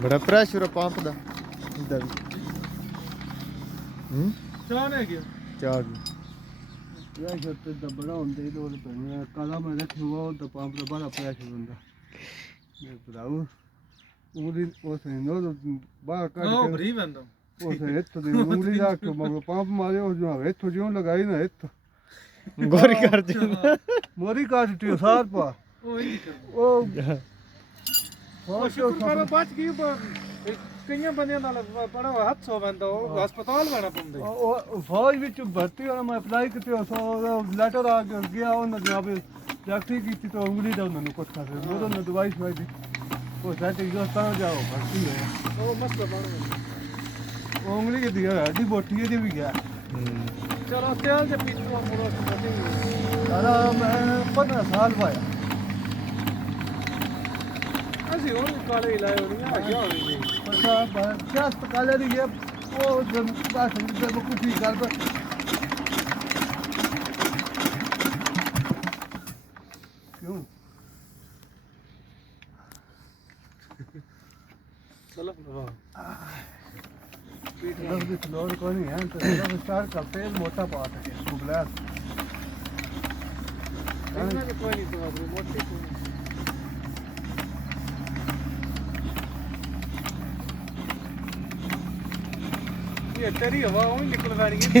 बड़ा pressure pump दा इधर चार है क्या चार प्रेशर तो दा बड़ा होंदा ही तो काला में रखे हुआ तो पंप दा बड़ा प्रेशर होंदा ये बताओ उंगली उस नो बाहर काट हां के भरी बंदा उस हित दी उंगली रख के मगर पंप मारे उस जो हित जो लगाई ना हित गोरी कर दी मोरी काट टी सार पा ओ ही कर ओ ਉਹ ਸ਼ੁਕਰ ਕਰੋ ਬਚ ਗਈ ਕਈਆਂ ਬੰਦਿਆਂ ਨਾਲ ਬੜਾ ਹਾਦਸਾ ਬੰਦਾ ਉਹ ਹਸਪਤਾਲ ਜਾਣਾ ਪੈਂਦਾ ਉਹ ਫੌਜ ਵਿੱਚ ਭਰਤੀ ਹੋਣਾ ਮੈਂ ਅਪਲਾਈ ਕੀਤੇ ਉਹ ਲੈਟਰ ਆ ਗਿਆ ਉਹਨਾਂ ਨੇ ਆਪੇ ਡਾਕਟਰੀ ਕੀਤੀ ਤਾਂ ਉਂਗਲੀ ਦਾ ਉਹਨਾਂ ਨੂੰ ਕੁੱਟਾ ਫਿਰ ਉਹਨਾਂ ਨੇ ਦਵਾਈ ਖਵਾਈ ਦੀ ਉਹ ਸਾਡੇ ਜੋ ਤਾਂ ਜਾਓ ਭਰਤੀ ਹੋਇਆ ਉਹ ਮਸਲਾ ਬਣ ਗਿਆ ਉਹ ਉਂਗਲੀ ਦੀ ਹੱਡੀ ਬੋਟੀ ਦੀ ਵੀ ਗਿਆ ਚਲੋ ਤੇਲ ਦੇ ਪੀਤੋ ਮੁਰੋ ਸਾਰਾ ਮੈਂ 15 ਸਾਲ ਪਾਇਆ ਅਸੀਂ ਹੁਣ ਕਾਲੇ ਲਾਏ ਹੋਣੀ ਆ ਗਿਆ ਹੋਣੀ ਪਤਾ ਸਿਆਸਤ ਕਾਲੇ ਦੀ ਹੈ ਉਹ ਜਨਤਾ ਸੰਗਤ ਦੇ ਕੁਝ ਹੀ ਕਰਦਾ ਕਿਉਂ चलो दस भी फ्लोर को नहीं है तो जब स्टार्ट करते हैं मोटा पार्ट है गुबलास कोई नहीं तो आप मोटे को ये तेरी हवा वहीं निकल रही है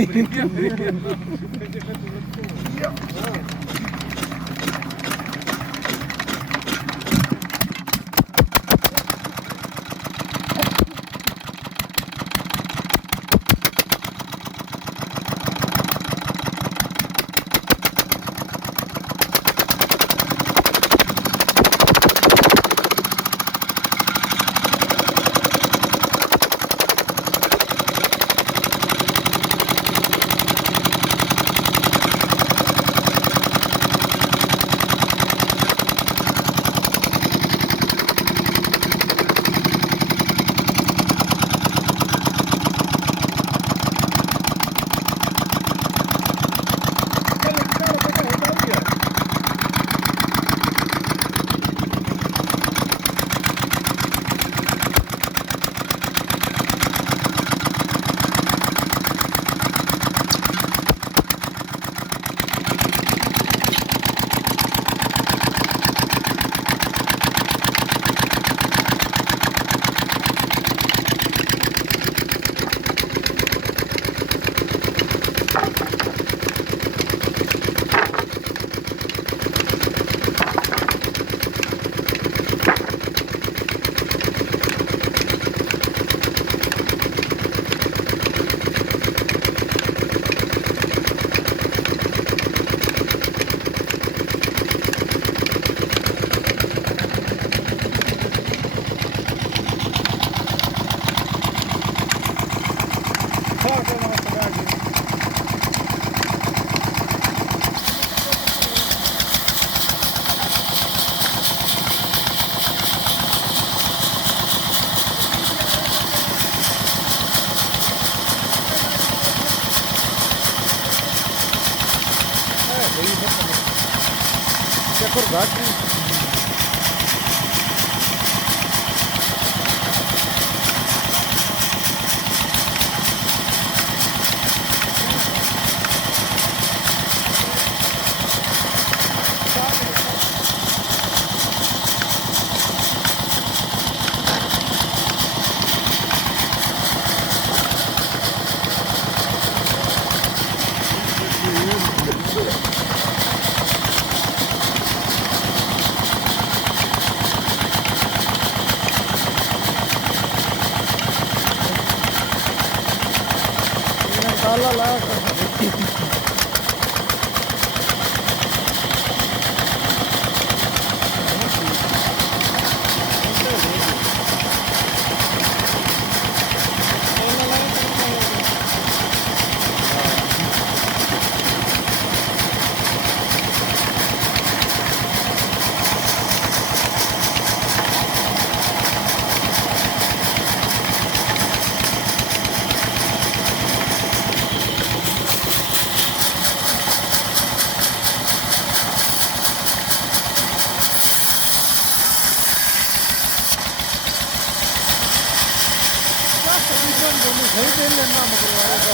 ਨਹੀਂ ਦੇ ਲੈਣਾ ਮਗਰ ਵਾਲੇ ਦਾ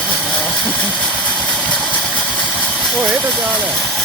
ਓਏ ਤਾਂ ਚਾਲ ਹੈ